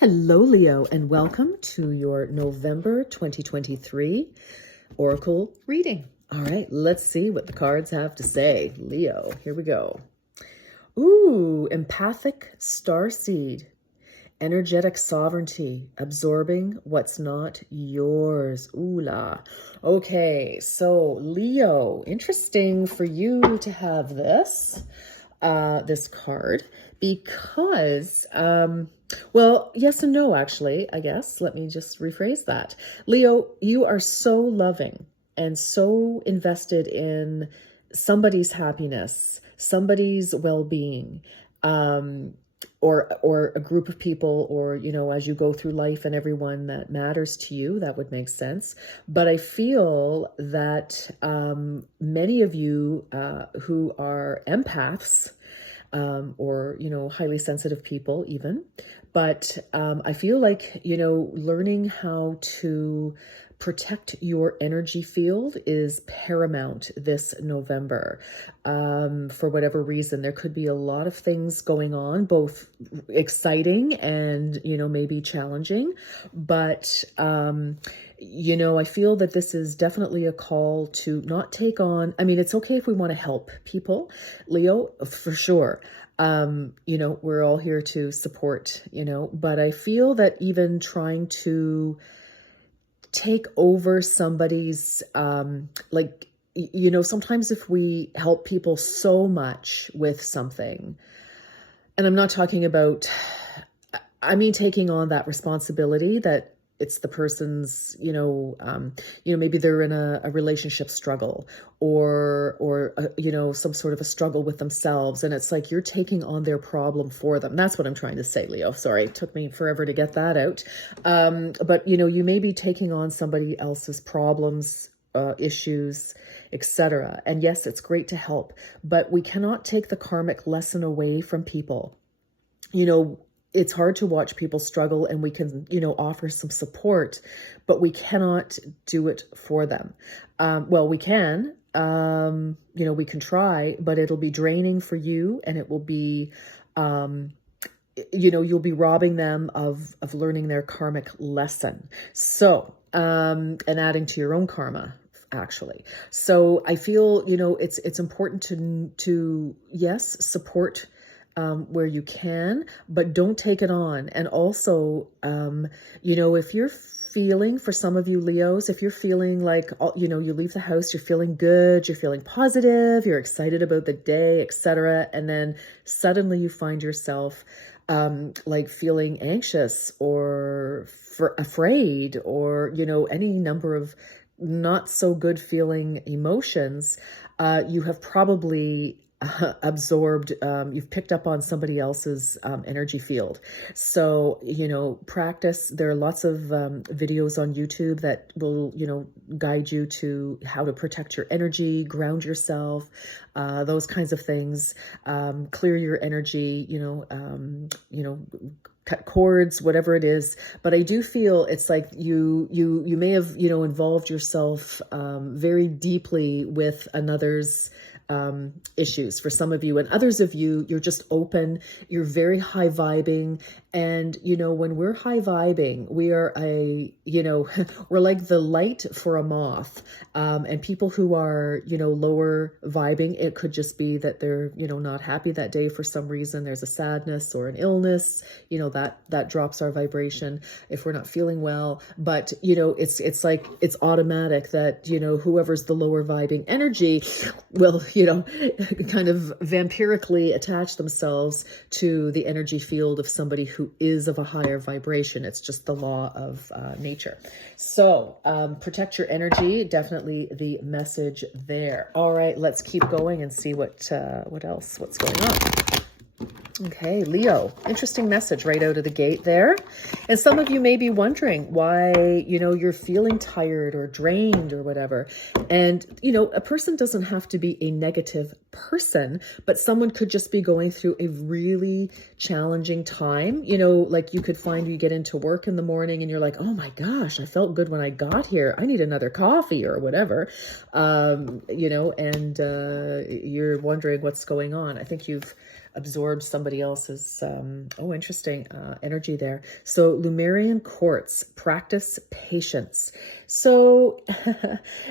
Hello, Leo, and welcome to your November 2023 Oracle reading. All right, let's see what the cards have to say. Leo, here we go. Ooh, empathic starseed, energetic sovereignty, absorbing what's not yours. Ooh la. Okay, so Leo, interesting for you to have this card because well, yes and no, actually, I guess. Let me just rephrase that. Leo, you are so loving and so invested in somebody's happiness, somebody's well-being, or a group of people, or, you know, as you go through life and everyone that matters to you, that would make sense. But I feel that many of you who are empaths, or, you know, highly sensitive people even. But I feel like, you know, learning how to protect your energy field is paramount this November. For whatever reason, there could be a lot of things going on, both exciting and, you know, maybe challenging. But, you know, I feel that this is definitely a call to not take on, I mean, it's okay if we want to help people, Leo, for sure. You know, we're all here to support, you know, but I feel that even trying to take over somebody's, like, you know, sometimes if we help people so much with something, and I'm not talking about, I mean, taking on that responsibility that it's the person's, maybe they're in a relationship struggle or you know, some sort of a struggle with themselves. And it's like you're taking on their problem for them. That's what I'm trying to say, Leo. Sorry, it took me forever to get that out. But, you know, you may be taking on somebody else's problems, issues, etc. And yes, it's great to help, but we cannot take the karmic lesson away from people. You know, it's hard to watch people struggle, and we can, you know, offer some support, but we cannot do it for them. Well, we can, you know, we can try, but it'll be draining for you, and it will be, you know, you'll be robbing them of learning their karmic lesson. So, and adding to your own karma, actually. So I feel, you know, it's important to yes, support where you can, but don't take it on. And also, you know, if you're feeling, for some of you Leos, if you're feeling like, you know, you leave the house, you're feeling good, you're feeling positive, you're excited about the day, etc. And then suddenly you find yourself like feeling anxious or afraid, or, you know, any number of not so good feeling emotions, you have probably absorbed, you've picked up on somebody else's energy field. So, you know, practice. There are lots of videos on YouTube that will, you know, guide you to how to protect your energy, ground yourself, those kinds of things, clear your energy, you know, cut cords, whatever it is. But I do feel it's like you may have, you know, involved yourself very deeply with another's issues for some of you, and others of you, you're just open, you're very high vibing. And, you know, when we're high vibing, we are you know, we're like the light for a moth. And people who are, you know, lower vibing, it could just be that they're, you know, not happy that day for some reason. There's a sadness or an illness, you know, that drops our vibration if we're not feeling well. But, you know, it's like, it's automatic that, you know, whoever's the lower vibing energy will, you know, kind of vampirically attach themselves to the energy field of somebody who is of a higher vibration. It's just the law of nature. So protect your energy, definitely the message there. All right, let's keep going and see what's going on. Okay, Leo, interesting message right out of the gate there. And some of you may be wondering why, you know, you're feeling tired or drained or whatever. And, you know, a person doesn't have to be a negative person, but someone could just be going through a really challenging time. You know, like you could find you get into work in the morning and you're like, oh my gosh, I felt good when I got here. I need another coffee or whatever, you know, and you're wondering what's going on. I think you've absorb somebody else's, oh, interesting, energy there. So Lumerian quartz, practice patience. So,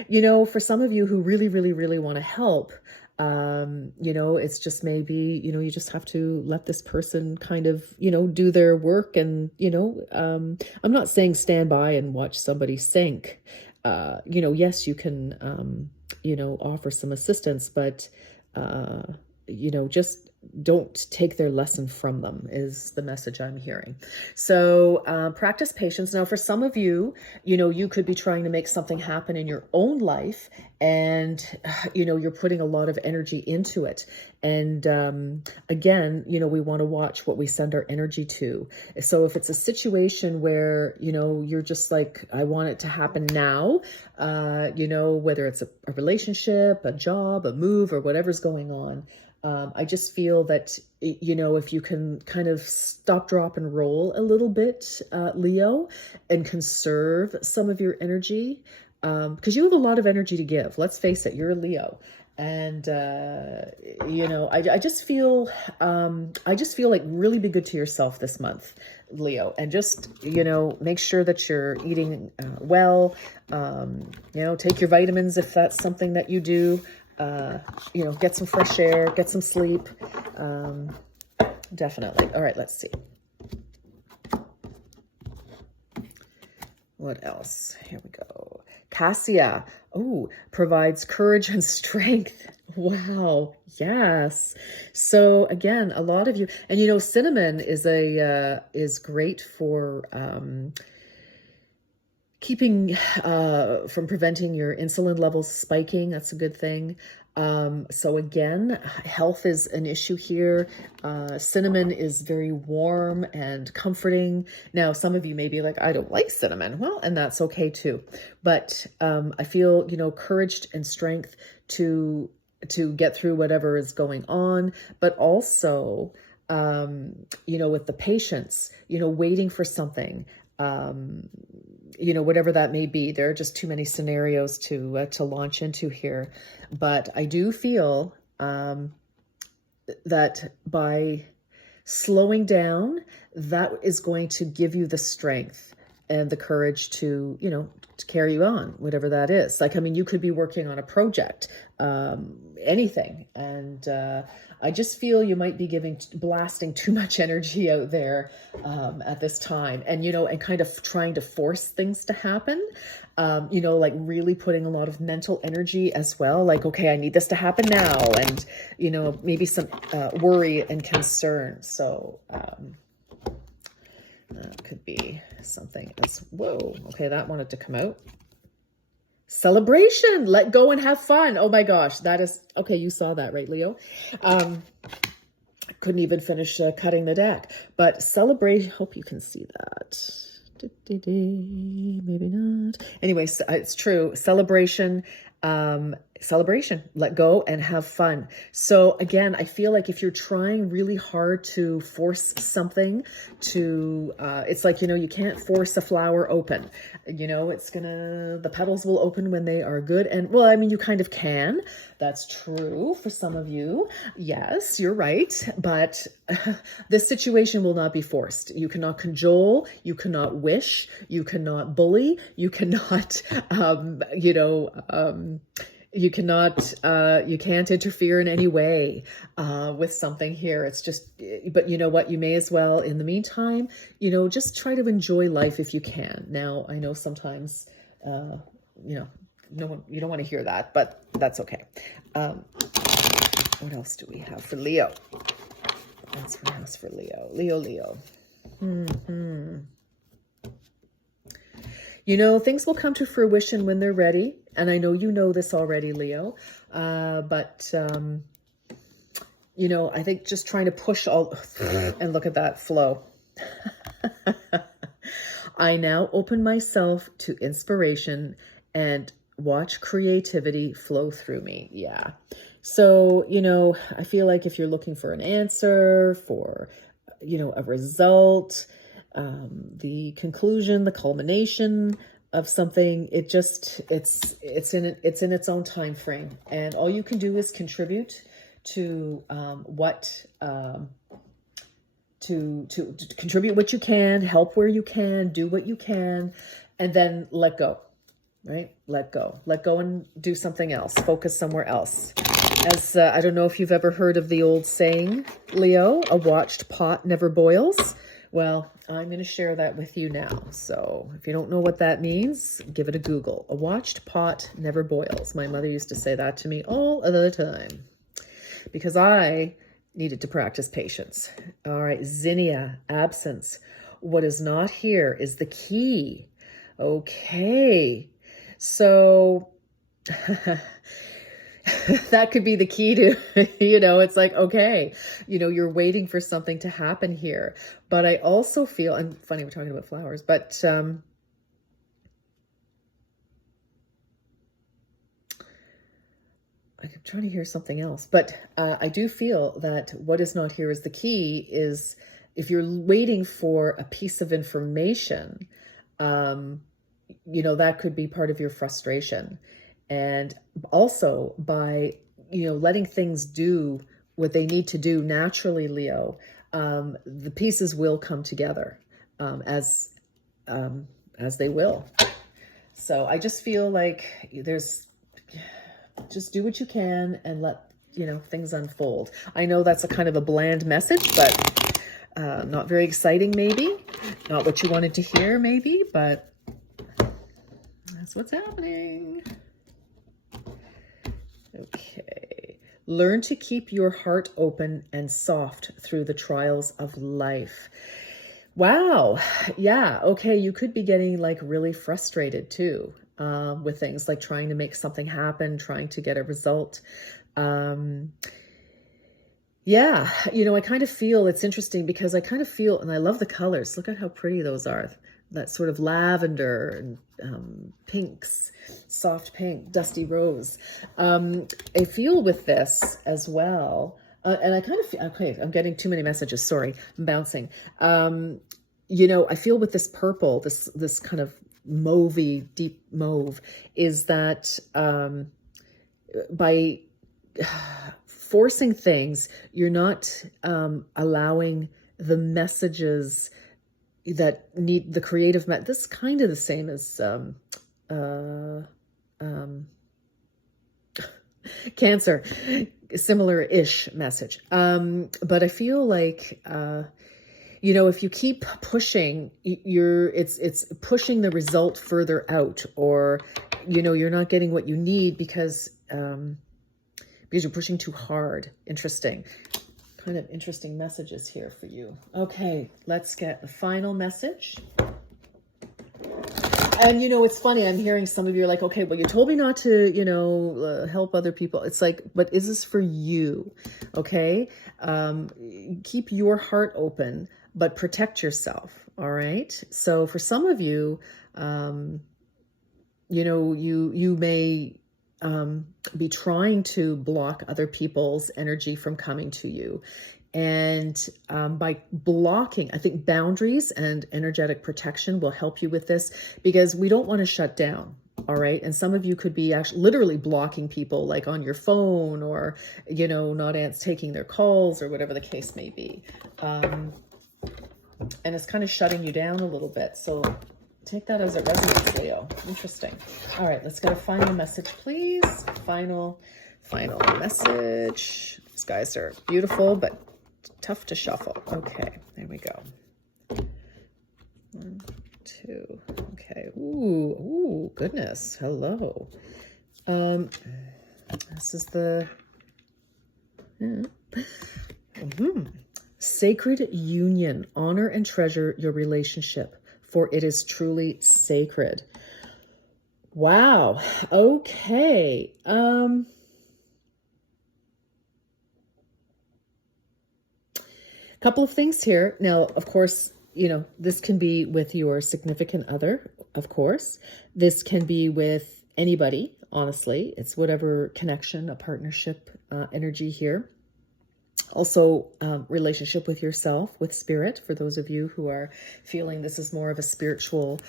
for some of you who really, really, really want to help, it's just maybe, you just have to let this person kind of, do their work. And, I'm not saying stand by and watch somebody sink. Yes, you can, offer some assistance, but, just don't take their lesson from them is the message I'm hearing. So practice patience. Now, for some of you, you could be trying to make something happen in your own life, and, you're putting a lot of energy into it. And again, we want to watch what we send our energy to. So if it's a situation where, you're just like, I want it to happen now, whether it's a relationship, a job, a move, or whatever's going on, I just feel that, if you can kind of stop, drop, and roll a little bit, Leo, and conserve some of your energy, because you have a lot of energy to give. Let's face it, you're a Leo. And, I just feel like really be good to yourself this month, Leo, and just, make sure that you're eating well, take your vitamins if that's something that you do. Get some fresh air, get some sleep. Definitely. All right, let's see. What else? Here we go. Cassia. Oh, provides courage and strength. Wow. Yes. So again, a lot of you, and cinnamon is great for, keeping from preventing your insulin levels spiking. That's a good thing. So again, health is an issue here. Cinnamon is very warm and comforting. Now, some of you may be like, I don't like cinnamon. Well, and that's okay too. But I feel, courage and strength to get through whatever is going on, but also, with the patience, waiting for something, whatever that may be. There are just too many scenarios to launch into here. But I do feel that by slowing down, that is going to give you the strength and the courage to, to carry you on, whatever that is. Like, you could be working on a project, anything. And I just feel you might be blasting too much energy out there at this time. And, and kind of trying to force things to happen, like really putting a lot of mental energy as well. Like, okay, I need this to happen now. And, maybe some worry and concern. So that could be something as, whoa, okay, that wanted to come out. Celebration, let go and have fun. Oh my gosh, that is, okay, you saw that, right, Leo? Couldn't even finish cutting the deck, but celebrate, hope you can see that. Maybe not. Anyway, it's true, celebration, let go and have fun. So again, I feel like if you're trying really hard to force something to, it's like, you can't force a flower open, the petals will open when they are good. And well, you kind of can, that's true for some of you. Yes, you're right. But this situation will not be forced. You cannot cajole, you cannot wish, you cannot bully, you cannot, you can't interfere in any way with something here. It's just, but you know what, you may as well, in the meantime, just try to enjoy life if you can. Now, I know sometimes, no one, you don't want to hear that, but that's okay. What else do we have for Leo? That's what else for Leo. Leo. Things will come to fruition when they're ready. And I know you know this already, Leo. But I think just trying to push all, and look at that flow. I now open myself to inspiration and watch creativity flow through me. Yeah. So, I feel like if you're looking for an answer, for, a result, the conclusion, the culmination of something, it's in its own time frame, and all you can do is contribute to to contribute what you can, help where you can, do what you can, and then let go, right? Let go and do something else, focus somewhere else. As I don't know if you've ever heard of the old saying, Leo, a watched pot never boils. Well, I'm going to share that with you now. So if you don't know what that means, give it a Google. A watched pot never boils. My mother used to say that to me all of the time because I needed to practice patience. All right, Zinnia, absence. What is not here is the key. Okay, so that could be the key to, it's like, okay, you're waiting for something to happen here. But I also feel, and funny, we're talking about flowers, but I'm trying to hear something else. But I do feel that what is not here is the key is if you're waiting for a piece of information, that could be part of your frustration. And also by, letting things do what they need to do naturally, Leo, the pieces will come together as they will. So I just feel like just do what you can and let, things unfold. I know that's a kind of a bland message, but not very exciting, maybe. Not what you wanted to hear, maybe, but that's what's happening. Okay. Learn to keep your heart open and soft through the trials of life. Wow. Yeah. Okay. You could be getting like really frustrated too with things like trying to make something happen, trying to get a result. Yeah. I kind of feel it's interesting because I kind of feel, and I love the colors. Look at how pretty those are. That sort of lavender and pinks, soft pink, dusty rose. I feel with this as well, and I kind of feel, okay, I'm getting too many messages. Sorry, I'm bouncing. I feel with this purple, this kind of mauvey, deep mauve, is that by forcing things, you're not allowing the messages that need the creative this is kind of the same as Cancer, similar-ish message, but I feel like if you keep pushing, it's pushing the result further out, or you're not getting what you need because you're pushing too hard. Interesting. Kind of interesting messages here for you. Okay, let's get the final message. And it's funny, I'm hearing some of you are like, okay, well, you told me not to, help other people. It's like, but is this for you? Okay. Keep your heart open, but protect yourself. All right. So for some of you, you may be trying to block other people's energy from coming to you. And by blocking, I think boundaries and energetic protection will help you with this, because we don't want to shut down. All right. And some of you could be actually literally blocking people, like on your phone, or, not taking their calls, or whatever the case may be. And it's kind of shutting you down a little bit. So take that as it resonates, Leo. Interesting. All right, let's get a final message, please. Final message. These guys are beautiful, but tough to shuffle. Okay, there we go. 1, 2. Okay. Ooh, goodness. Hello. This is the sacred union. Honor and treasure your relationship, for it is truly sacred. Wow. Okay. Couple of things here. Now, of course, this can be with your significant other, of course. This can be with anybody, honestly. It's whatever connection, a partnership energy here. Also, relationship with yourself, with spirit, for those of you who are feeling this is more of a spiritual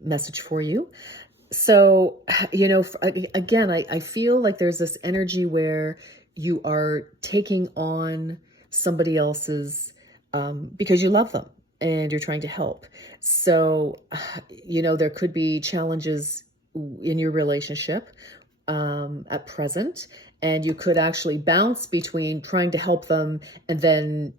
message for you. So, again, I feel like there's this energy where you are taking on somebody else's, because you love them and you're trying to help. So, there could be challenges in your relationship at present, and you could actually bounce between trying to help them and then,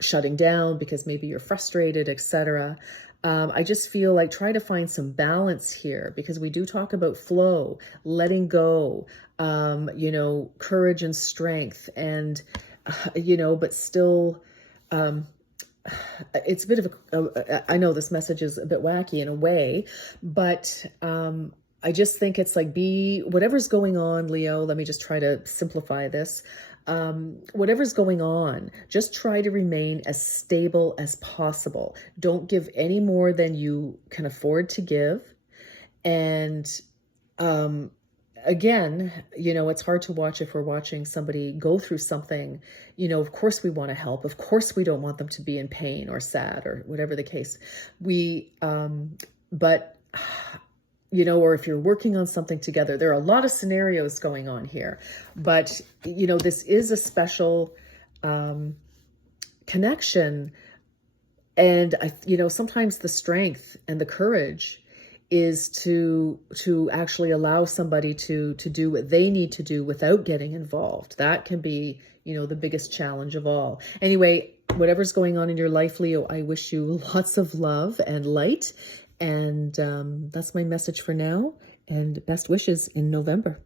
shutting down because maybe you're frustrated, etc. I just feel like try to find some balance here, because we do talk about flow, letting go, courage and strength, and, but still, it's a bit of I know this message is a bit wacky in a way, but I just think it's like, whatever's going on, Leo, let me just try to simplify this. Whatever's going on, just try to remain as stable as possible. Don't give any more than you can afford to give. And again, it's hard to watch if we're watching somebody go through something. Of course we want to help. Of course we don't want them to be in pain or sad or whatever the case. But or if you're working on something together, there are a lot of scenarios going on here, but, this is a special connection. And, sometimes the strength and the courage is to actually allow somebody to do what they need to do without getting involved. That can be, the biggest challenge of all. Anyway, whatever's going on in your life, Leo, I wish you lots of love and light. And that's my message for now, and best wishes in November.